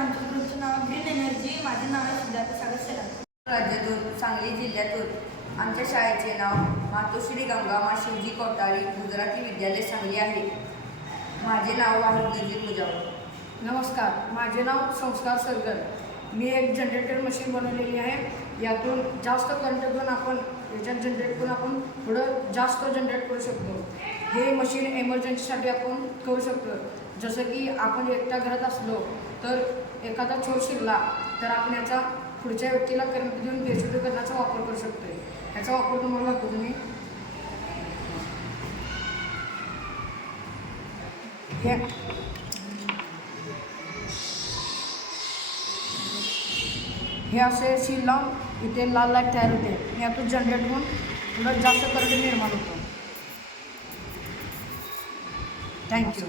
आमच्या ग्रुपचं नाव green energy. माझे नाव आहे सिद्धार्थ सागर सेलार. राज्यातून सांगली जिल्ह्यातून आमच्या शाळेचे नाव मातोश्री गंगामा शिवजी कोठारी गुजराती विद्यालय सांगली आहे. माझे नाव वाहिद नजीर मुजावर. नमस्कार, माझे नाव संस्कार सरगर. मी एक जनरेटर मशीन बनवलेली आहे. यातून जास्त करंट घेऊन आपण याच्यात जनरेट करून आपण थोडं जास्त जनरेट करू शकतो. हे मशीन एमर्जन्सीसाठी आपण करू शकतो. जसं की आपण एकट्या घरात असलो तर एखादा चोर शिरला तर आपण याचा पुढच्या व्यक्तीला करंट देऊन बेशुद्धीकरणाचा वापर करू शकतो. याचा वापर तुम्हाला दाखवतो मी. हे असे सील लावून इथे लाल लाईट तयार होते. यातून जनरेट होऊन थोडं जास्त करंट निर्माण होतो. थँक्यू.